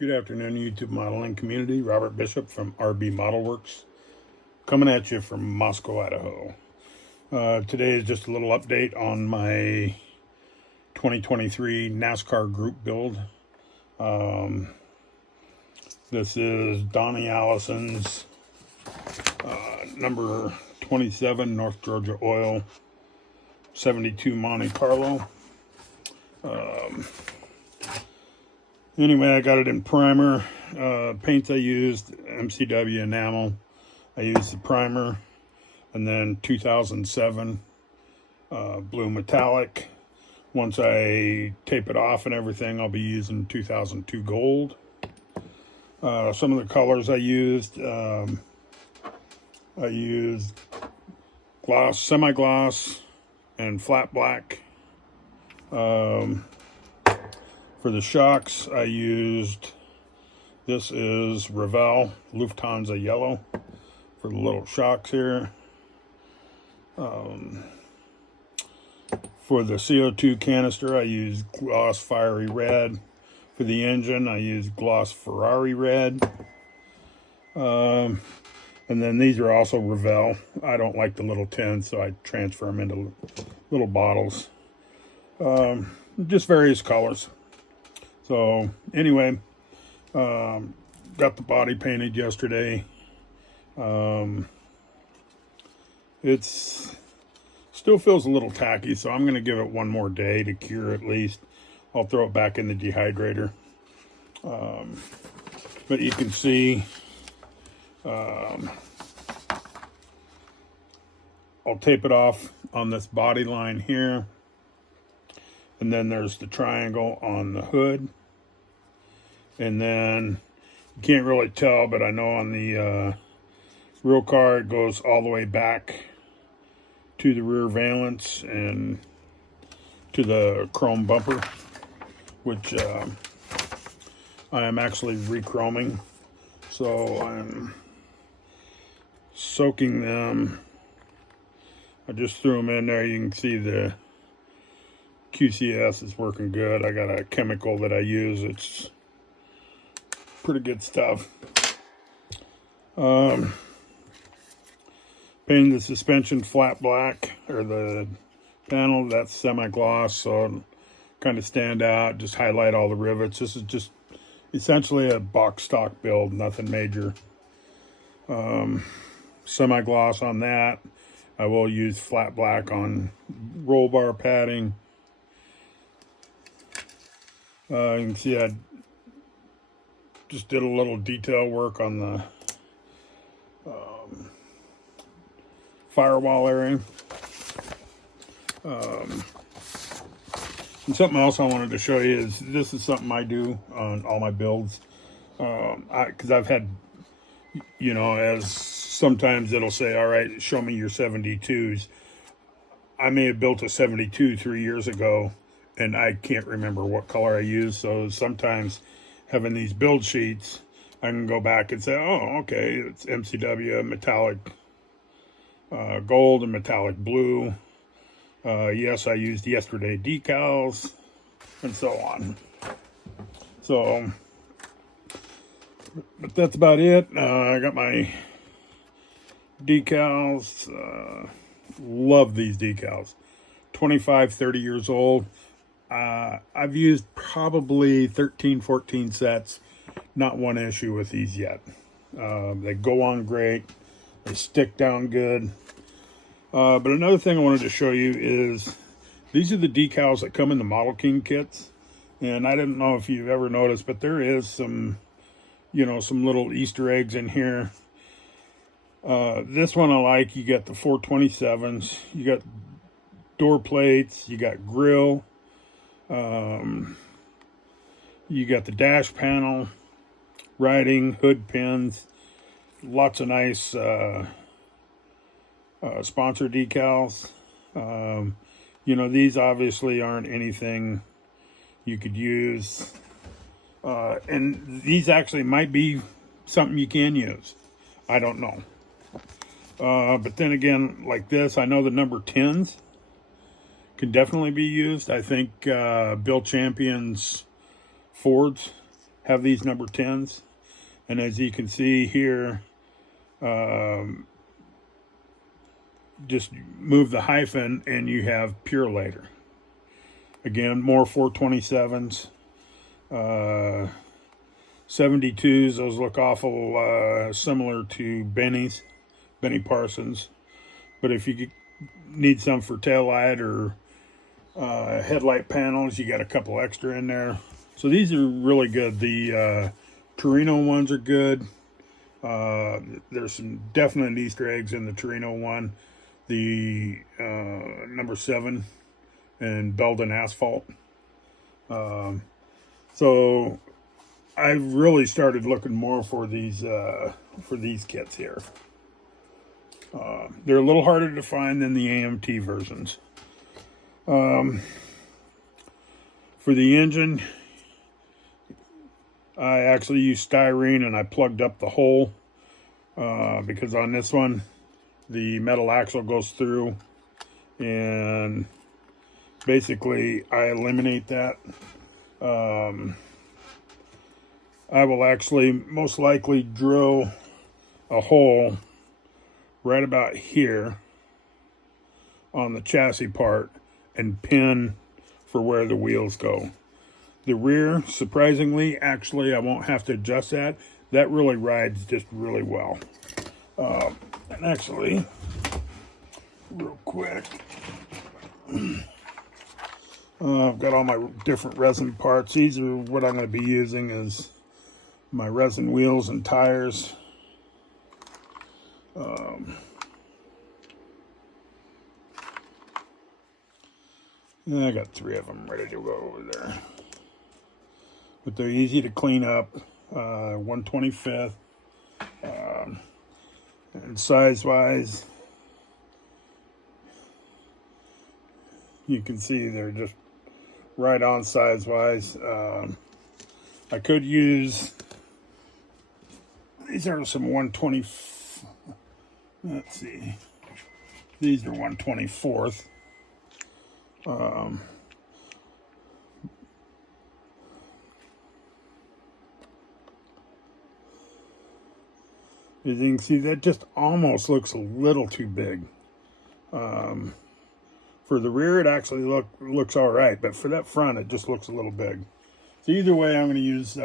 Good afternoon, YouTube modeling community. Robert Bishop from RB Model Works, coming at you from Moscow, Idaho. Today is just a little update on my 2023 NASCAR group build. This is Donnie Allison's number 27 North Georgia Oil 72 Monte Carlo. Anyway, I got it in primer. Paints I used, MCW enamel. I used the primer. And then 2007 blue metallic. Once I tape it off and everything, I'll be using 2002 gold. Some of the colors I used gloss, semi-gloss, and flat black. For the shocks, I used, this is Revell Lufthansa yellow for the little shocks here. For the CO2 canister, I used gloss fiery red. For the engine, I used gloss Ferrari red. And then these are also Revell. I don't like the little tins, so I transfer them into little bottles. Just various colors. So anyway, got the body painted yesterday. It's still feels a little tacky, so I'm going to give it one more day to cure at least. I'll throw it back in the dehydrator. But you can see, I'll tape it off on this body line here. And then there's the triangle on the hood. And then, you can't really tell, but I know on the real car, it goes all the way back to the rear valance and to the chrome bumper, which I am actually re-chroming. So I'm soaking them. I just threw them in there. You can see the QCS is working good. I got a chemical that I use. It's pretty good stuff. Painting the suspension flat black, or the panel, that's semi-gloss, so it'll kind of stand out, just highlight all the rivets. This is just essentially a box stock build, nothing major. Semi-gloss on that. I will use flat black on roll bar padding. You can see I just did a little detail work on the firewall area. And something else I wanted to show you is, this is something I do on all my builds. Because I've had, you know, as sometimes it'll say, all right, show me your 72s. I may have built a 72 3 years ago, and I can't remember what color I used. So sometimes having these build sheets, I can go back and say, oh, okay, it's MCW metallic gold and metallic blue. Yes, I used yesterday decals, and so on. So, but that's about it. I got my decals. Love these decals. 25, 30 years old. I've used probably 13, 14 sets. Not one issue with these yet. They go on great. They stick down good. But another thing I wanted to show you is, these are the decals that come in the Model King kits. And I didn't know if you've ever noticed, but there is some, you know, some little Easter eggs in here. This one I like. You got the 427s. You got door plates. You got grill. You got the dash panel, writing, hood pins, lots of nice sponsor decals. You know, these obviously aren't anything you could use. And these actually might be something you can use. I don't know. But then again, like this, I know the number 10s can definitely be used. I think Bill Champion's Fords have these number 10s. And as you can see here, just move the hyphen and you have pure later. Again, more 427s. 72s, those look awful similar to Benny Parsons. But if you need some for taillight or headlight panels, you got a couple extra in there. So these are really good. The Torino ones are good. There's some definite Easter eggs in the Torino one. The number 7 and Belden Asphalt. So I really started looking more for these kits here. They're a little harder to find than the AMT versions. For the engine, I actually used styrene and I plugged up the hole because on this one the metal axle goes through, and basically I eliminate that. I will actually most likely drill a hole right about here on the chassis part and pin for where the wheels go. The rear, surprisingly, actually I won't have to adjust that. That really rides just really well. And actually, real quick, I've got all my different resin parts. These are what I'm going to be using as my resin wheels and tires. I got 3 of them ready to go over there. But they're easy to clean up. 1/25. And size-wise, you can see they're just right on size-wise. I could use, these are some 120, let's see, these are 1/24. As you can see, that just almost looks a little too big. For the rear, it actually looks all right, but for that front, it just looks a little big. So either way, I'm going to use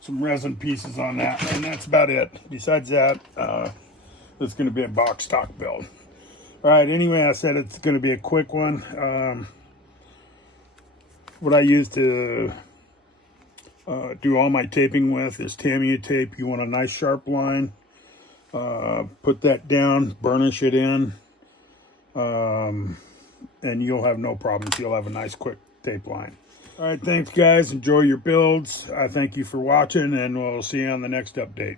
some resin pieces on that, and that's about it. Besides that, it's going to be a box stock build. All right, anyway, I said it's going to be a quick one. What I use to do all my taping with is Tamiya tape. You want a nice sharp line. Put that down, burnish it in, and you'll have no problems. You'll have a nice quick tape line. All right, thanks guys. Enjoy your builds. I thank you for watching, and we'll see you on the next update.